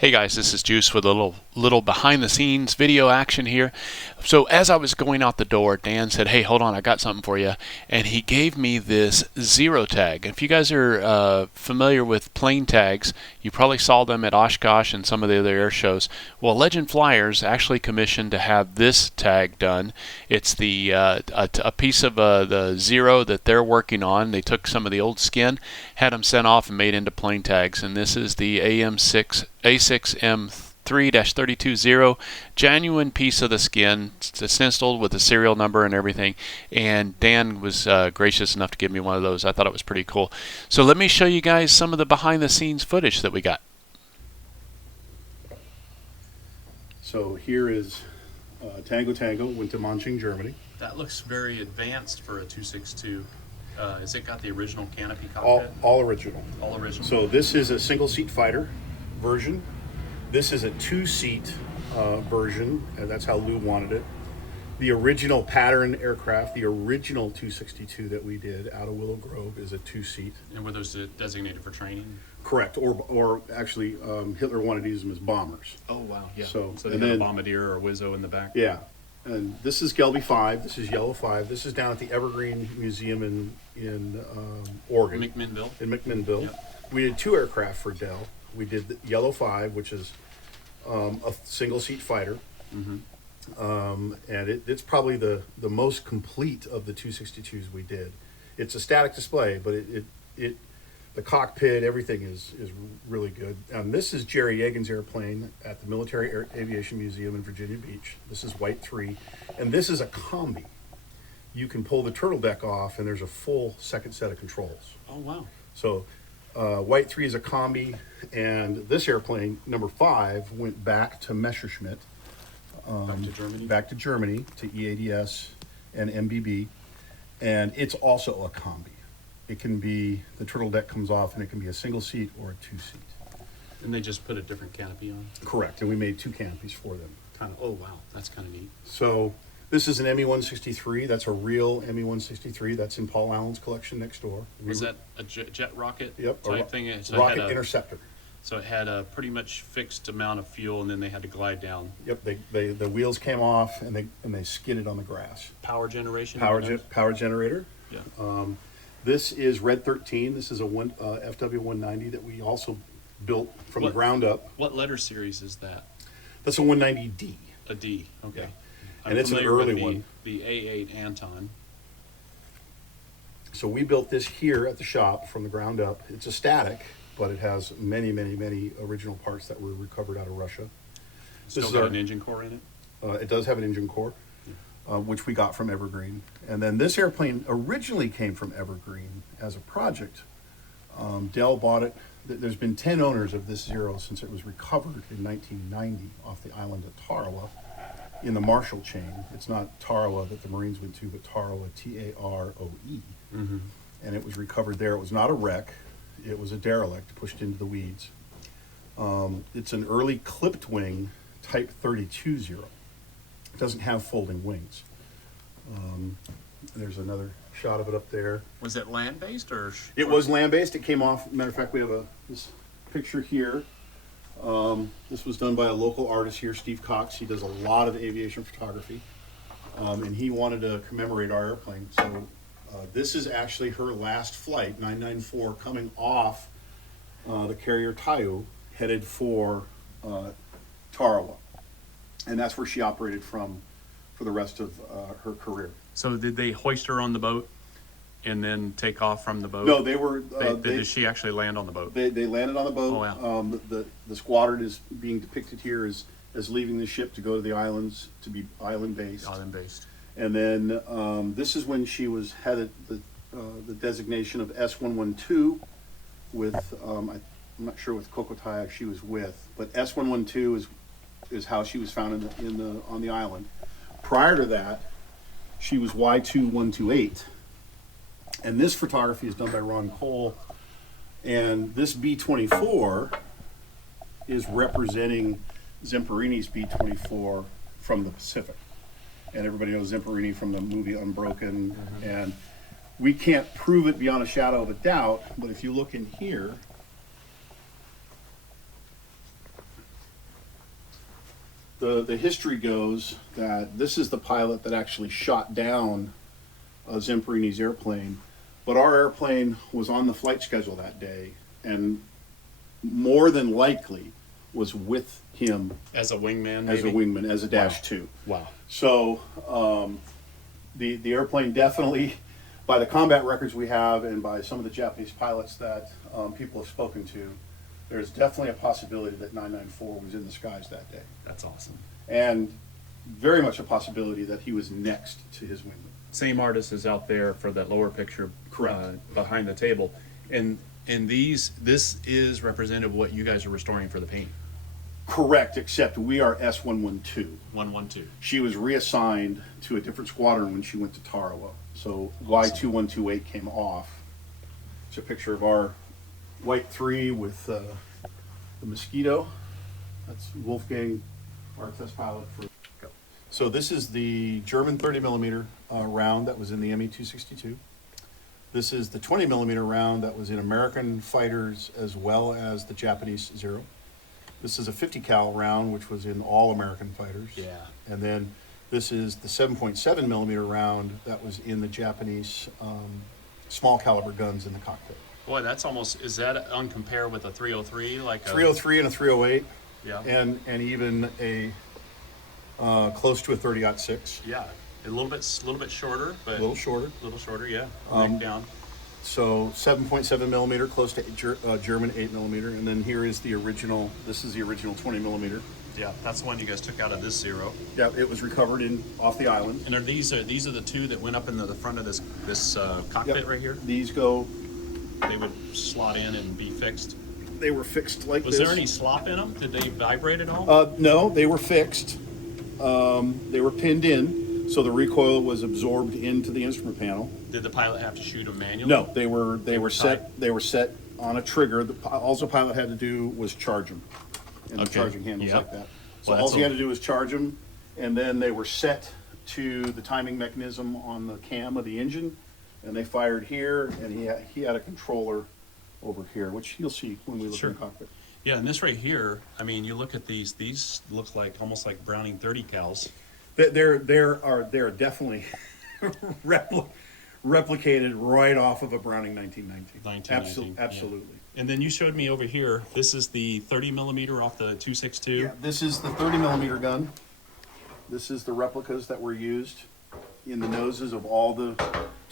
Hey guys, this is Juice with a little behind the scenes video action here. So as I was going out the door, Dan said, hey, hold on, I got something for you. And he gave me this zero tag. If you guys are familiar with plane tags, you probably saw them at Oshkosh and some of the other air shows. Well, Legend Flyers actually commissioned to have this tag done. It's the a piece of the zero that they're working on. They took some of the old skin, had them sent off and made into plane tags. And this is the ASUS M3-320, genuine piece of the skin, stenciled with the serial number and everything. And Dan was gracious enough to give me one of those. I thought it was pretty cool. So let me show you guys some of the behind the scenes footage that we got. So here is Tango Tango, went to Manching, Germany. That looks very advanced for a 262. Has it got the original canopy cockpit? All original. All original. So this is a single seat fighter version. This is a two-seat version, and that's how Lou wanted it. The original pattern aircraft, the original 262 that we did out of Willow Grove, is a two-seat. And were those designated for training? Correct, or actually Hitler wanted to use them as bombers. Oh wow, yeah. So they had a bombardier or Wizzo in the back. Yeah, and this is Gelby 5. This is Yellow 5. This is down at the Evergreen Museum in Oregon. McMinnville. In McMinnville. Yep. We did two aircraft for Dell. We did the Yellow 5, which is a single seat fighter. Mm-hmm. And it's probably the most complete of the 262s we did. It's a static display, but the cockpit, everything is really good. And this is Jerry Yegan's airplane at the Military Aviation Museum in Virginia Beach. This is White 3, and this is a combi. You can pull the turtle deck off, and there's a full second set of controls. Oh wow! So White 3 is a combi, and this airplane, number 5, went back to Messerschmitt. Back to Germany? Back to Germany, to EADS and MBB, and it's also a combi. It can be, the turtle deck comes off, and it can be a single seat or a two-seat. And they just put a different canopy on? Correct, and we made two canopies for them. Oh wow, that's kind of neat. So this is an ME-163. That's a real ME-163. That's in Paul Allen's collection next door. Was that a jet rocket type thing? So rocket interceptor. So it had a pretty much fixed amount of fuel, and then they had to glide down. Yep, the wheels came off, and they skidded on the grass. Power generation? Power generator. Yeah. This is Red 13. This is a FW-190 that we also built from the ground up. What letter series is that? That's a 190D. A D, okay. Yeah. I'm and it's an early one. The A8 Anton. So we built this here at the shop from the ground up. It's a static, but it has many, many, many original parts that were recovered out of Russia. Still got an engine core in it? It does have an engine core, which we got from Evergreen. And then this airplane originally came from Evergreen as a project. Dell bought it. There's been 10 owners of this Zero since it was recovered in 1990 off the island of Tarawa in the Marshall chain. It's not Tarawa that the Marines went to, but Tarawa, T-A-R-O-E. Mm-hmm. And it was recovered there. It was not a wreck. It was a derelict pushed into the weeds. It's an early clipped wing type 32 Zero. It doesn't have folding wings. There's another shot of it up there. Was it land-based or? It was land-based. It came off. Matter of fact, we have this picture here. This was done by a local artist here, Steve Cox. He does a lot of aviation photography, and he wanted to commemorate our airplane. So this is actually her last flight, 994, coming off the carrier Tayu, headed for Tarawa, and that's where she operated from for the rest of her career. So did they hoist her on the boat and then take off from the boat? No, they were. Did she actually land on the boat? They landed on the boat. Oh, wow. The squadron is being depicted here as leaving the ship to go to the islands to be island based. Island based. And then this is when she was headed the designation of S112 with I'm not sure what Kokotai she was with, but S112 is how she was found on the island. Prior to that, she was Y2128. And this photography is done by Ron Cole. And this B-24 is representing Zamperini's B-24 from the Pacific. And everybody knows Zamperini from the movie Unbroken. Mm-hmm. And we can't prove it beyond a shadow of a doubt, but if you look in here, the history goes that this is the pilot that actually shot down Zamperini's airplane, but our airplane was on the flight schedule that day, and more than likely was with him as a wingman, maybe? As a wingman, as a Dash 2. Wow. So the airplane definitely, by the combat records we have and by some of the Japanese pilots that people have spoken to, there's definitely a possibility that 994 was in the skies that day. That's awesome. And very much a possibility that he was next to his wingman. Same artist is out there for that lower picture. Correct. Behind the table. And this is representative of what you guys are restoring for the paint. Correct, except we are S112. 112. She was reassigned to a different squadron when she went to Tarawa. So Y2128 came off. It's a picture of our White 3 with the Mosquito. That's Wolfgang, our test pilot for. So this is the German 30mm round that was in the ME-262. This is the 20mm round that was in American fighters as well as the Japanese Zero. This is a 50 cal round which was in all American fighters. Yeah. And then this is the 7.7mm round that was in the Japanese small caliber guns in the cockpit. Boy, that's almost, is that on compare with a 303? Like a 303 and a 308. Yeah. And even a close to a 30-06. Yeah. A little bit shorter, but A little shorter. A little shorter, yeah. Neck down. So 7.7mm, close to German 8mm, and then here is the original. This is the original 20mm. Yeah, that's the one you guys took out of this Zero. Yeah, it was recovered off the island. And these are the two that went up into the front of this cockpit Yep. right here? These go. They would slot in and be fixed. They were fixed like Was this. there any slop in them? Did they vibrate at all? No, they were fixed. They were pinned in, so the recoil was absorbed into the instrument panel. Did the pilot have to shoot them manually? No, they were set. They were set on a trigger. All the pilot had to do was charge them, and the charging handles like that. So all he had to do was charge them, and then they were set to the timing mechanism on the cam of the engine, and they fired here, and he had a controller over here, which you'll see when we look in the cockpit. Yeah, and this right here, I mean, you look at these look like almost like Browning 30 cals. They're definitely replicated right off of a Browning 1919. Absolutely. Yeah. And then you showed me over here, this is the 30mm off the 262. Yeah, this is the 30mm gun. This is the replicas that were used in the noses of all the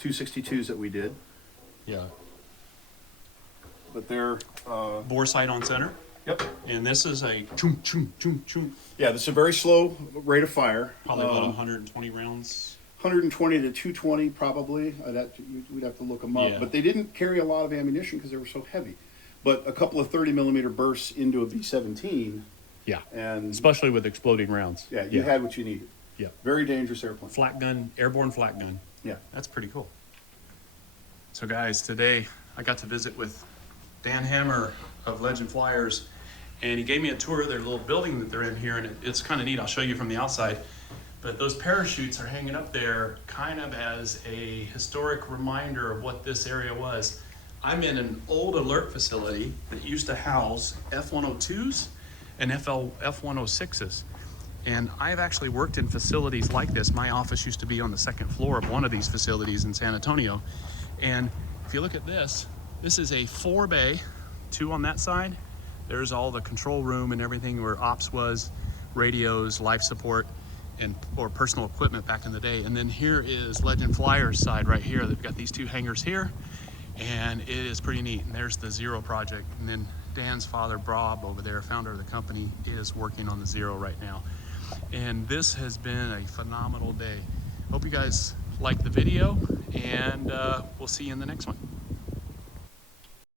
262s that we did. Yeah. But they're bore sight on center. Yep. And this is a choom choom choom choom. Yeah, this is a very slow rate of fire. Probably about 120 rounds. 120 to 220 probably. We'd have to look them up. Yeah. But they didn't carry a lot of ammunition because they were so heavy. But a couple of 30mm bursts into a B-17. Yeah. And especially with exploding rounds. Yeah, you had what you needed. Yeah. Very dangerous airplane. Flat gun, airborne flat gun. Yeah. That's pretty cool. So guys, today I got to visit with Dan Hammer of Legend Flyers, and he gave me a tour of their little building that they're in here, and it's kind of neat. I'll show you from the outside. But those parachutes are hanging up there kind of as a historic reminder of what this area was. I'm in an old alert facility that used to house F-102s and F-106s. And I've actually worked in facilities like this. My office used to be on the second floor of one of these facilities in San Antonio. And if you look at this is a 4-bay, 2 on that side. There's all the control room and everything where ops was, radios, life support, or personal equipment back in the day. And then here is Legend Flyers side right here. They've got these 2 hangars here, and it is pretty neat. And there's the Zero project. And then Dan's father, Bob, over there, founder of the company, is working on the Zero right now. And this has been a phenomenal day. Hope you guys like the video, and we'll see you in the next one.